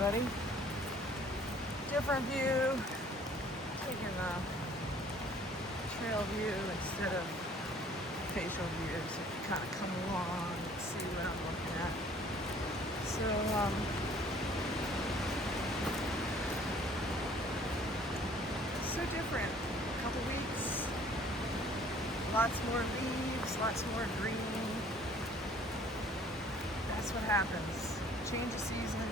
everybody. Different view. Taking a trail view instead of facial view, so you kind of come along and see what I'm looking at. So, so different. A couple weeks, lots more leaves, lots more green. That's what happens. Change of season,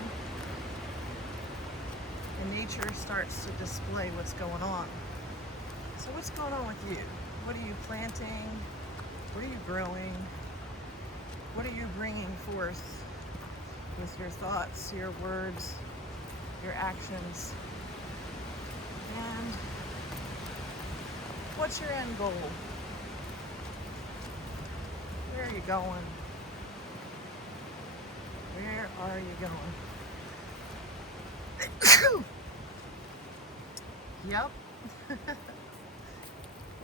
and nature starts to display what's going on. So what's going on with you? What are you planting? What are you growing? What are you bringing forth with your thoughts, your words, your actions? And what's your end goal? Where are you going? Where are you going? Yep.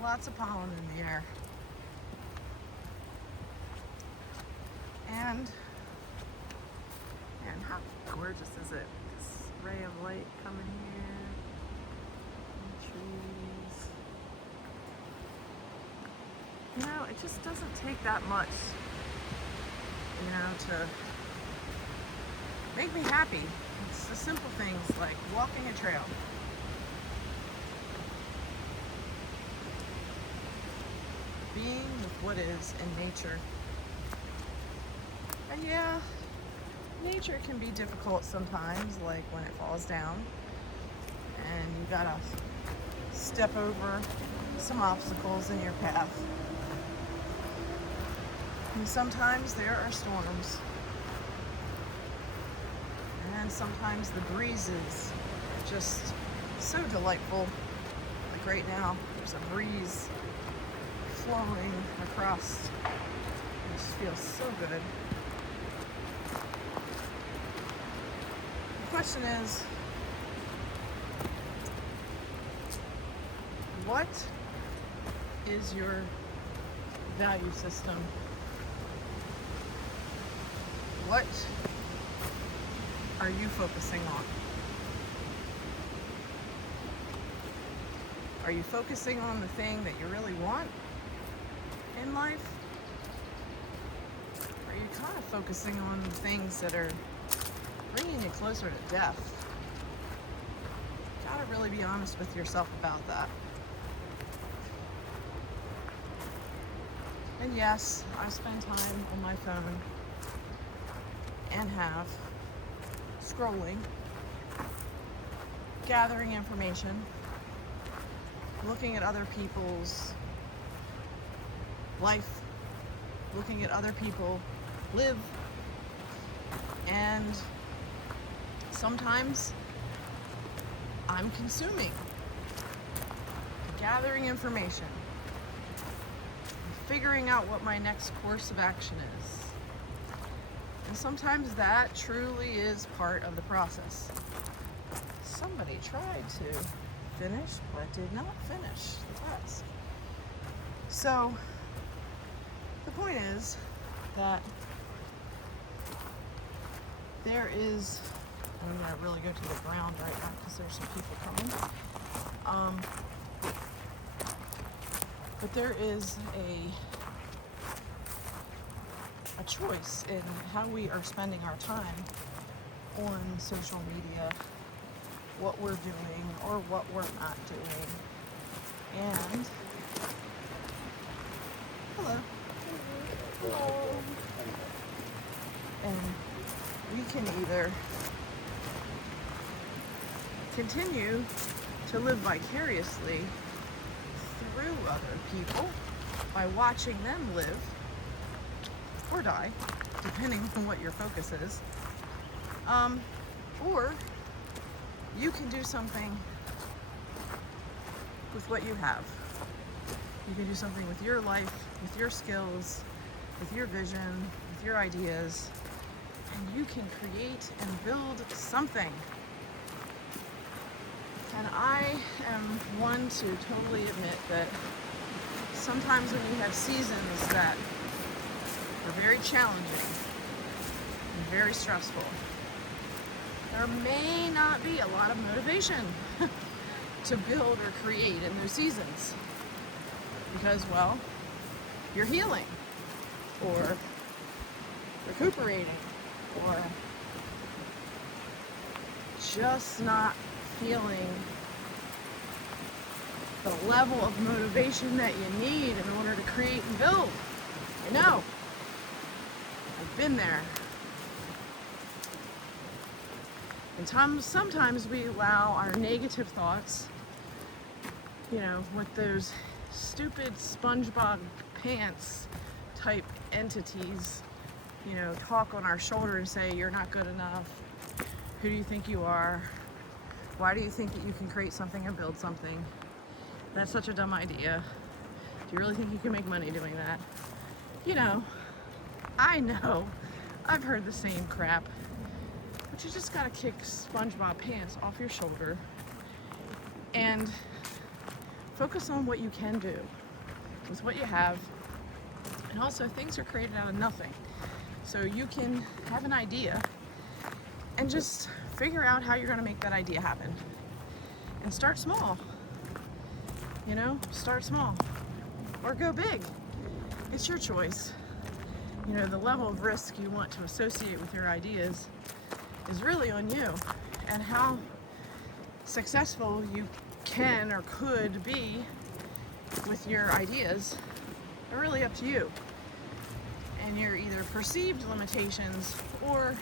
Lots of pollen in the air. And how gorgeous is it? This ray of light coming here. And trees. You know, it just doesn't take that much, to make me happy. It's the simple things like walking a trail. Being with what is in nature. And yeah, nature can be difficult sometimes, like when it falls down and you gotta step over some obstacles in your path. And sometimes there are storms. And sometimes the breezes are just so delightful. Like right now, there's a breeze flowing across. It just feels so good. The question is, what is your value system? What are you focusing on? Are you focusing on the thing that you really want in life? Are you kind of focusing on the things that are bringing you closer to death? You gotta really be honest with yourself about that. And yes, I spend time on my phone and have scrolling, gathering information, looking at other people's life, looking at other people live, and sometimes I'm consuming, gathering information, figuring out what my next course of action is. And sometimes that truly is part of the process. Somebody tried to finish, but did not finish the task. So, the point is that there is, I'm going to really go to the ground right now because there's some people coming. But there is a choice in how we are spending our time on social media, what we're doing or what we're not doing. And hello. Hello. And we can either continue to live vicariously through other people by watching them live or die, depending on what your focus is, or you can do something with what you have. You can do something with your life, with your skills, with your vision, with your ideas, and you can create and build something. And I am one to totally admit that sometimes when you have seasons that are very challenging and very stressful, there may not be a lot of motivation to build or create in those seasons because, well, you're healing or recuperating or just not feeling the level of motivation that you need in order to create and build. I know. I've been there. And sometimes we allow our negative thoughts, with those stupid SpongeBob pants type entities, talk on our shoulder and say, you're not good enough. Who do you think you are? Why do you think that you can create something or build something? That's such a dumb idea. Do you really think you can make money doing that? I know. I've heard the same crap. But you just gotta kick SpongeBob pants off your shoulder and focus on what you can do with what you have. And also, things are created out of nothing. So you can have an idea and just figure out how you're gonna make that idea happen. And start small. Start small. Or go big. It's your choice. The level of risk you want to associate with your ideas is really on you, and how successful you can or could be with your ideas are really up to you, and your either perceived limitations or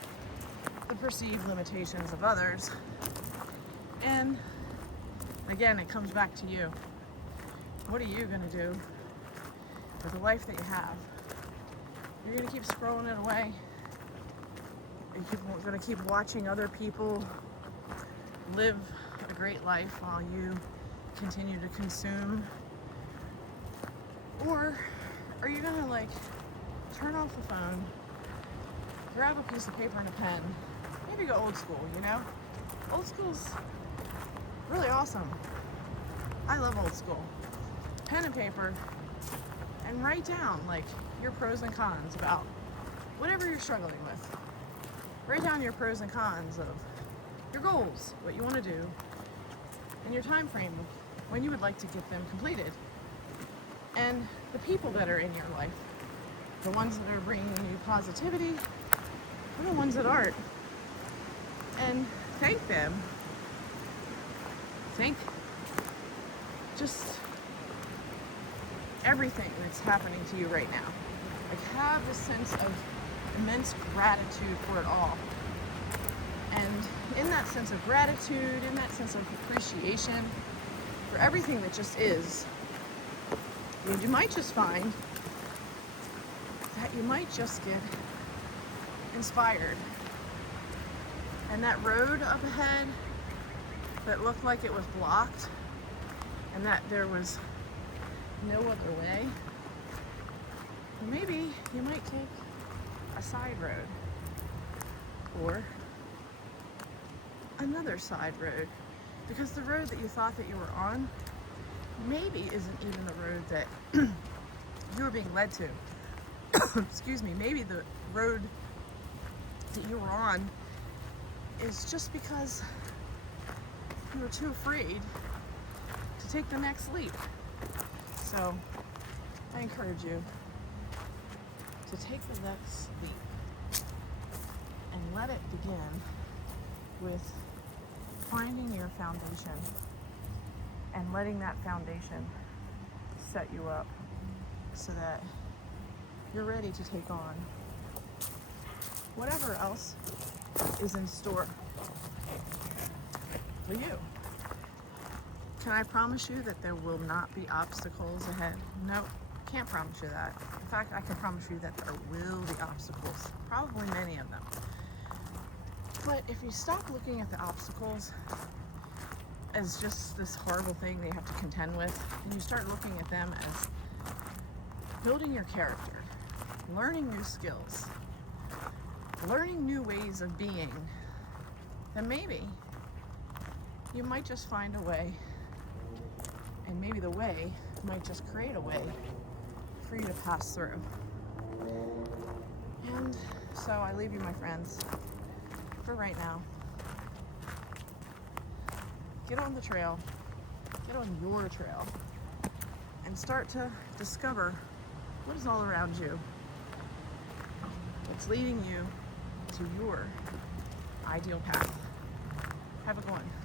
the perceived limitations of others. And again, it comes back to you. What are you going to do with the life that you have? You're going to keep scrolling it away. You're going to keep watching other people live a great life while you continue to consume? Or are you going to turn off the phone, grab a piece of paper and a pen, maybe go old school, Old school's really awesome. I love old school. Pen and paper, and write down your pros and cons about whatever you're struggling with. Write down your pros and cons of your goals, what you want to do, and your time frame of when you would like to get them completed. And the people that are in your life, the ones that are bringing you positivity, or the ones that aren't. And thank them. Thank just everything that's happening to you right now. Have this sense of immense gratitude for it all. And in that sense of gratitude, in that sense of appreciation for everything that just is, you might just find that you might just get inspired. And that road up ahead that looked like it was blocked and that there was no other way, maybe you might take a side road or another side road, because the road that you thought that you were on maybe isn't even the road that you were being led to. Excuse me, maybe the road that you were on is just because you were too afraid to take the next leap. So I encourage you to take the next leap and let it begin with finding your foundation and letting that foundation set you up so that you're ready to take on whatever else is in store for you. Can I promise you that there will not be obstacles ahead? No, can't promise you that. In fact, I can promise you that there will be obstacles, probably many of them. But if you stop looking at the obstacles as just this horrible thing they have to contend with, and you start looking at them as building your character, learning new skills, learning new ways of being, then maybe you might just find a way, and maybe the way might just create a way for you to pass through. And so I leave you, my friends, for right now, get on the trail, get on your trail, and start to discover what is all around you. It's leading you to your ideal path. Have a good one.